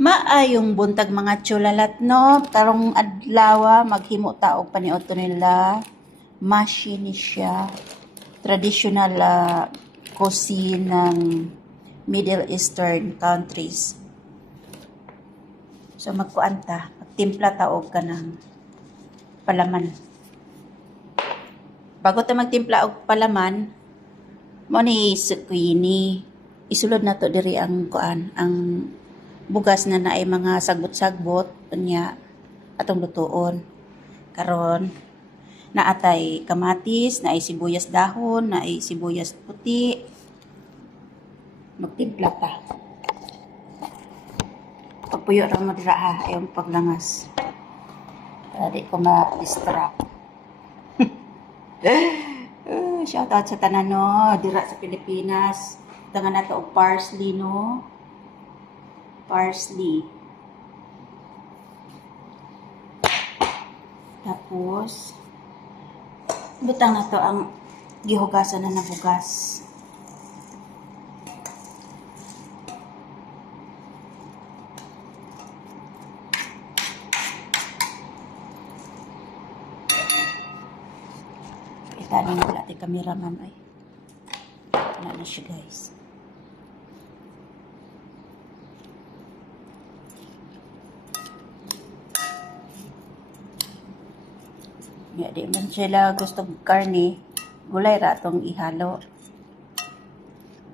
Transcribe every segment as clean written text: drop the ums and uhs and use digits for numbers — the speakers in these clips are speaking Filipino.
Maayong buntag mga tsulalat no, tarong adlawa maghimo taog paniot nila. Mashi ni siya. Traditional cuisine ng Middle Eastern countries. So magkuanta, magtimpla taog ka ng palaman. Bago ta magtimpla og palaman, mo ni zucchini. Isulod na to diri ang kuan, ang bugas na naay mga sagbot-sagbot unya atong lutuon. Karon naatay kamatis, naay sibuyas dahon, naay sibuyas puti. Magtimpla ta. Pagpuyo ra mo dira ha, ayong paglangas. Para di ko ma-distract. Shout out sa tanan no, dira sa Pilipinas. Tangan nato og parsley no. Parsley. Tapos butang na to ang gihugasan na nabugas. Tani na wala tayo cameraman ay. Wala na siya guys. Ya, di man sila gusto karne, gulay ra itong ihalo.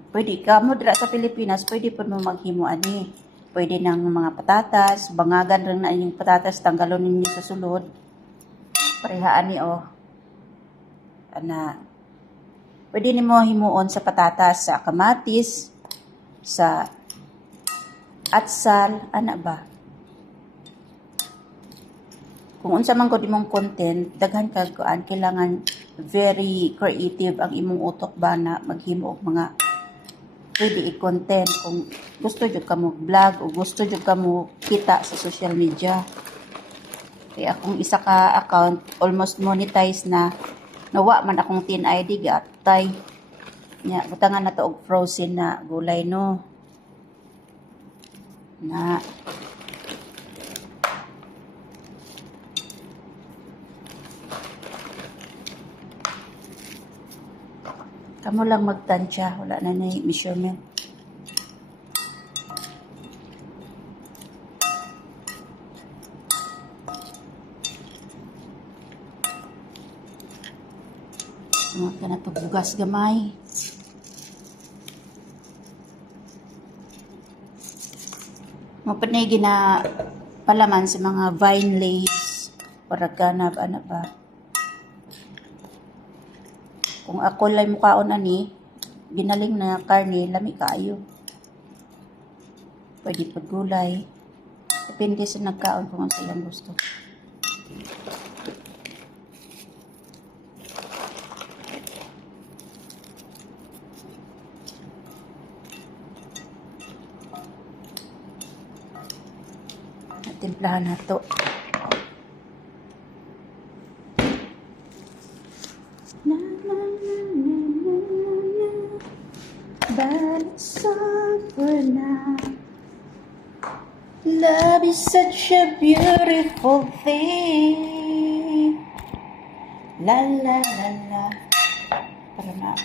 Pwede ka mo dira sa Pilipinas, pwede po mo maghimo ani. Pwede ng mga patatas, bangagan rin na yung patatas, tanggalon ninyo sa sulod. Parehaan ni oh. Ana, pwede nimo himuon sa patatas, sa kamatis, sa atsal, ana ba? Kung unsa man ko dimong content, daghan kag kuan, kailangan very creative ang imong utok ba na maghimo og mga pwede i-content. Kung gusto jud ka mo vlog o gusto jud ka mo kita sa social media. Kaya akong isa ka account almost monetized na. Nawa man akong tin ID gatay. Nya butangan na to og frozen na gulay no. Na kamo lang magtansya, wala na na measurement. Mga ka na to bugas gamay. Mapanay gina palaman sa mga vine lace para ganab ana ba. Kung ako lay mukaon ani, ginaling na karne, lami kaayo. Pwede pag gulay. Depende sa nagkaon kung ano silang gusto. Timplahan na to. But it's over now. Love is such a beautiful thing. La la la la. Para na.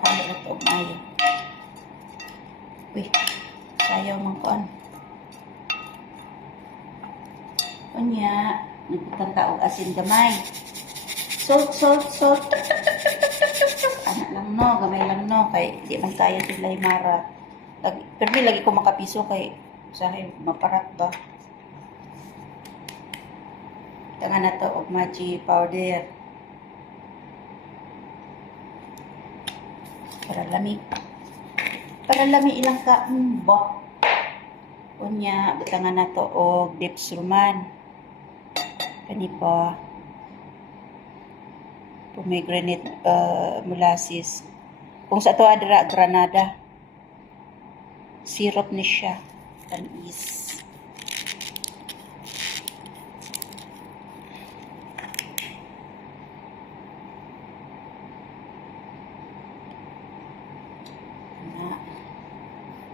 Para na to mayo. Uy, sayaw man ko Unya, nagtanta og asin gamay. Salt, salt, salt. Anak lang no, gamay lang no. Kay di man kaya sila mara. Pero lagi ko makapiso kay usahay maparat ba. Tangan na to og magic powder. Para lami. Para lami ilang ka. Ba. Unya, butangan na to og dips ruman. Kani pa pomegranate molasses. Kung sa to adra granada. Syrup ni siya. Tanis.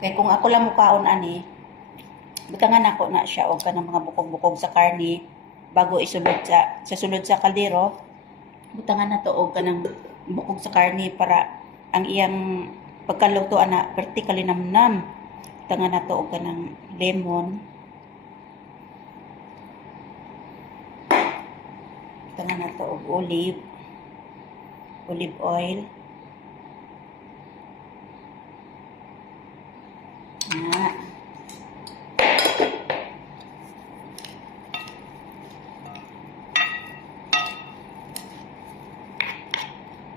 Kaya kung ako lang mukaon ani, Butangan ako na siya og kanang mga bukog-bukog sa karne bago isulod sa sulod sa kaldero. Butangan na to og kanang bukog sa karne para ang iyang pagkalutoan na vertically namnam. Butangan na to og kanang lemon. Butangan na to og olive oil. Na.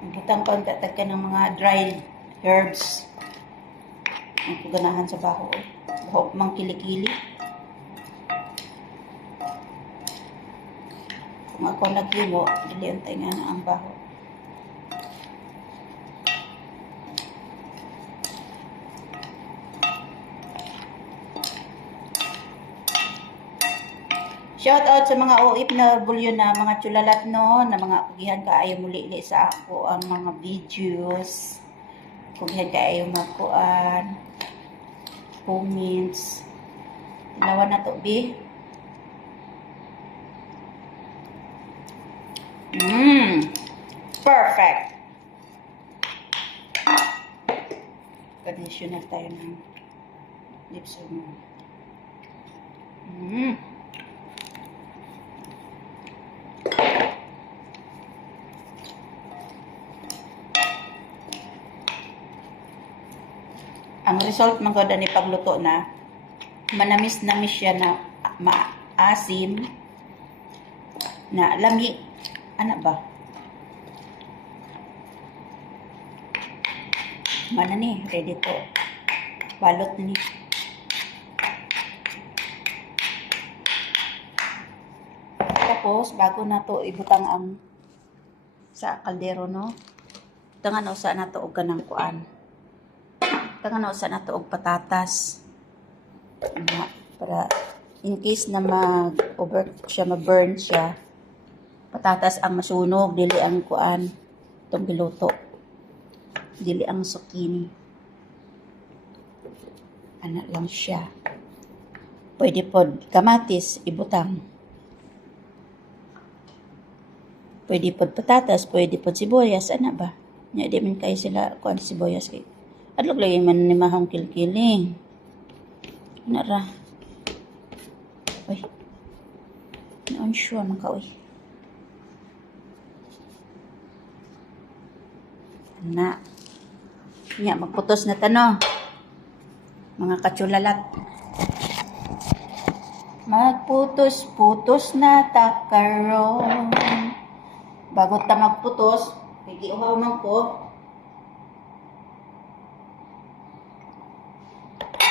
Butang pagtatag ka ng mga dried herbs. Ang kaganahan sa baho. Baho mang kilikili. Kung ako naghimo, diliuntay nga na ang baho. Shout out sa mga OFW na mga chulalat no, na mga kugihan kaayo muli sa ako ang mga videos. Kugihan kaayo magkuan, comments. Tilawan na to, B. Perfect. Traditional tayo ng lips mo. Ang result man gud ni pagluto na manamis-namis siya na maasim na lami ana ba mana ni ready to balot ni tapos bago na to ibutang ang sa kaldero no tangan usa na to og kanang kuan tangan usa na to og patatas para in case na ma-burn siya patatas ang masunog dili ang kuan itong giluto dili ang zucchini ana lang siya pwede pod kamatis ibutang pwede pod patatas pwede pod sibuyas ana ba nya di man kay sila kuan sibuyas kay adlok lagi man ni mahong kilkiling. Nara. Uy. Na-unsure man ka, uy. Na. Nya, magputos na tano. Mga katsulalat. Magputos-putos na takaron. Bago ta magputos, pwede uhaw man ko.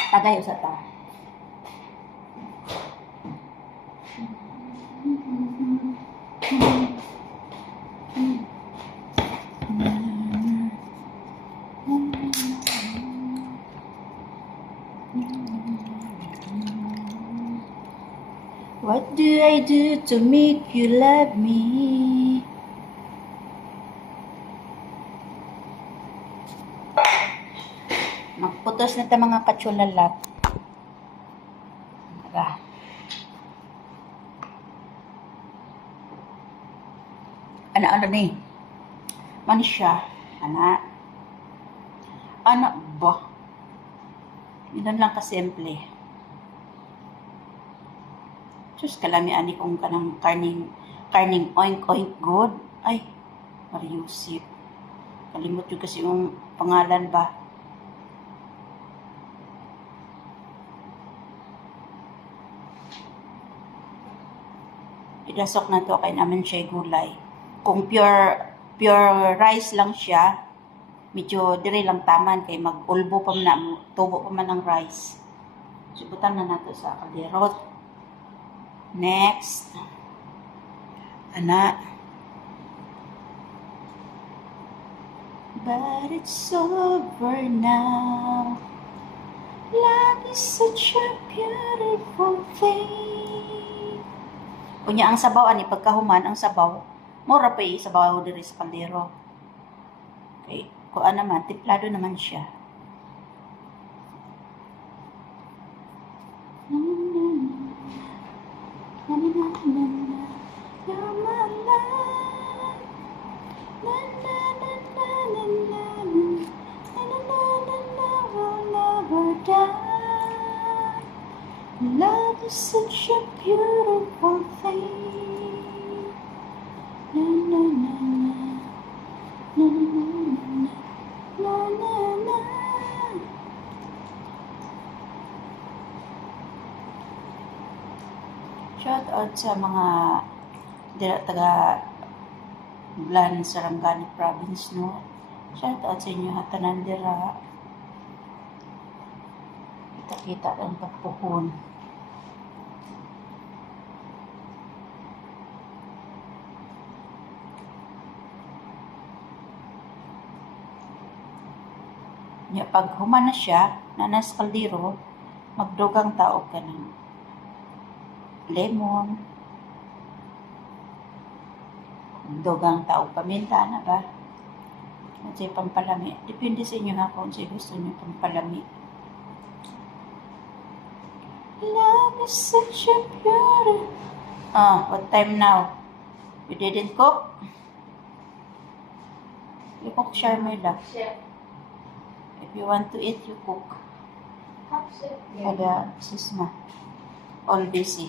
Tagay sa ta. What do I do to make you love me? Magputos na ta mga katsulalat. Ana ni? Man siya. Ana ba? Ilan lang kasimple. Sus kalami ani kung kanang karning oink good. Ay, Mariusip. Kalimot yung kasi yung pangalan ba? Idasok na to kay naman siya gulay. Kung pure rice lang siya, medyo dire lang taman kay mag-ulbo pa man tubo pa man ng rice. Subutan na nato sa kaldero. Next. Ana. But it's over now. Love is such a beautiful thing. Kunya ang sabaw ani pagkahuman ang sabaw, mura pa sabaw diri sa kaldero. Okay, kuan naman tiplado naman siya. You're my life. Na na na na na na na na na na na will never die. Love is such a beautiful thing. Na na na na na na na na na. Shout out sa mga taga Blan, Sarangani Province, no? Shout out sa inyo, tanan dira. Kita-kita ang pagpuhon. Ya, pag humana siya, nanas kaldero, magdugang tao ka ng lemon, dugang tao paminta na ba? Kung sa'yo pampalami. Depende sa inyo ha kung sa'yo gusto nyo pampalami. Love is such a beauty. What time now? You didn't cook? You cook, Sharmila. If you want to eat, you cook. Ada Sisma. All busy.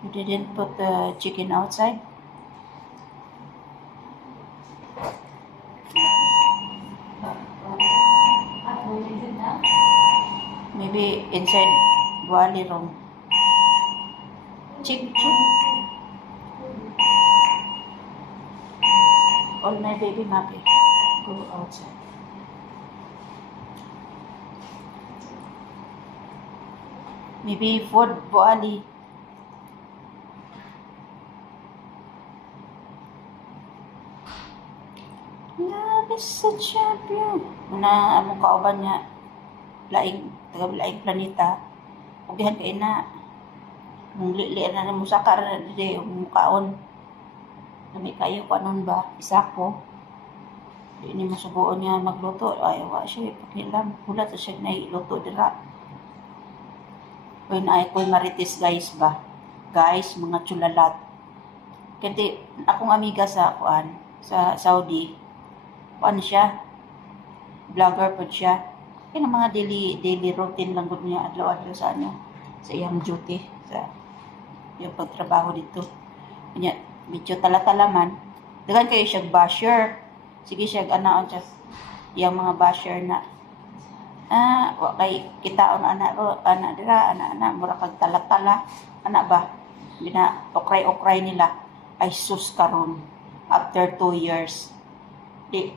You didn't put the chicken outside? Maybe inside Wali room. Chick. All my baby Mapi. Go outside. Maybe food Wali. Love is such a beauty. Muna among kauban niya taga-laing planeta. Ubihan kay na. Mung li na mo sakar na di mukaon. Nami kayo ko anon ba? Isa ko. Di ni masubuon niya magluto. Ay, wa siya. Pakilam. Hulat siya na iluto dira. Kung ay ko'y marites guys ba? Guys, mga tsulalat. Kasi akong amiga sa kuan sa Saudi. Kuan siya. Vlogger po siya. Kaya mga daily routine lang gud niya adlaw-adlaw sa sa iyang duty sa yung pagtrabaho dito. Kanya medyo tala-talaman. Dagan kayo siya basher. Sige siya anaon siya iyang mga basher na wa kay kitaon ana dira ana mura kag tala-tala ana ba bina okray nila ay sus karon after 2 years.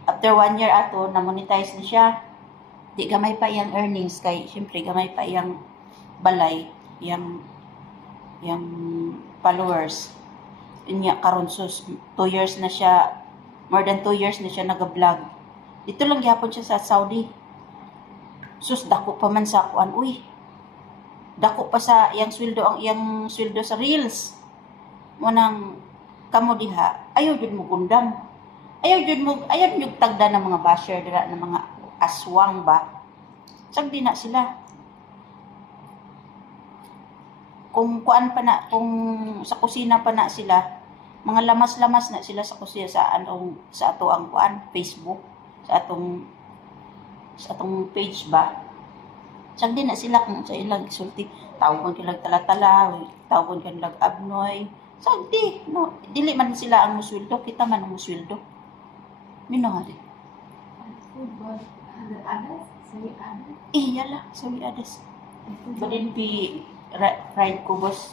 After 1 year ato na monetize ni siya. Di gamay pa iyang earnings kay syempre gamay pa iyang balay yang followers. Inya karon sus 2 years na siya, more than 2 years na siya nag-vlog. Dito lang gyapon siya sa Saudi. Sus dako pa man sa kuan, uy. Dako pa sa iyang sweldo sa Reels. Mo nang kamo diha, ayaw jud mo gundam. Ayaw jud tagda ng mga basher dira ng mga aswang ba. Sagdi na sila. Kung kuan pa na, kung sa kusina pa na sila, mga lamas-lamas na sila sa kusina sa ato ang kuan, Facebook, sa atong page ba. Sagdi na sila kung sa ilang sulti, tawgon kilag tala-tala, tawgon kilag abnoy. Sagdi, no, dili man sila ang musweldo, kita man ang musweldo. Mino hali. Yala, sawi adas. Couldn't be fried kubos.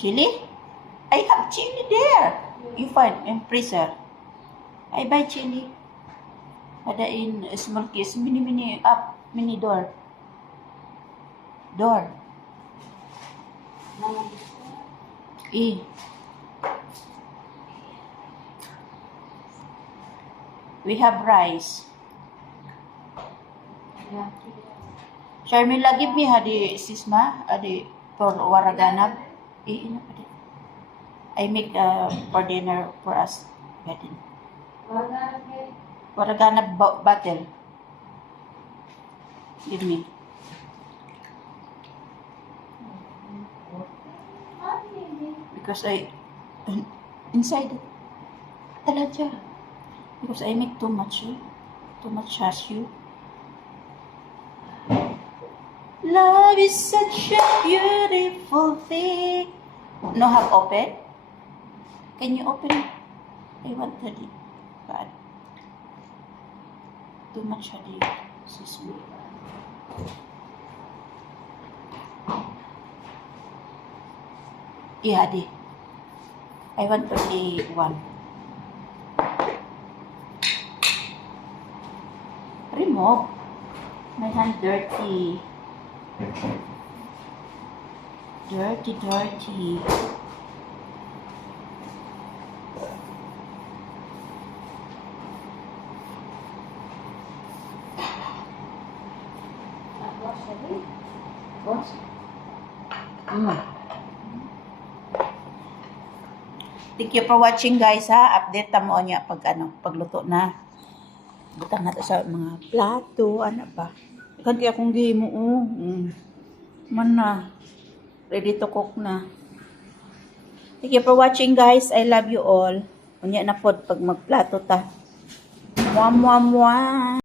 Chili? I have chili there. You find in freezer. I buy chili. Ada in small case, mini door. We have rice. Sharmila, give me hadi sisma, hadi for waraganab. Ina pa din. I make for dinner for us. Gadin. Waraganab bottle. Give me. because inside talaga, because I make too much chassis. Love is such a beautiful thing. No have open? Can you open it? I want the lid. But too much honey. Excuse me. Yeah, di. I want only one. Remove. My hand dirty. Dirty. What? Thank you for watching, guys, ha. Update tamo niya pagluto na. Butang na to sa mga plato, ano ba? Kanti akong gimo, Man na. Ready to cook na. Thank you for watching, guys. I love you all. Unya na pod pag magplato ta. Mwah.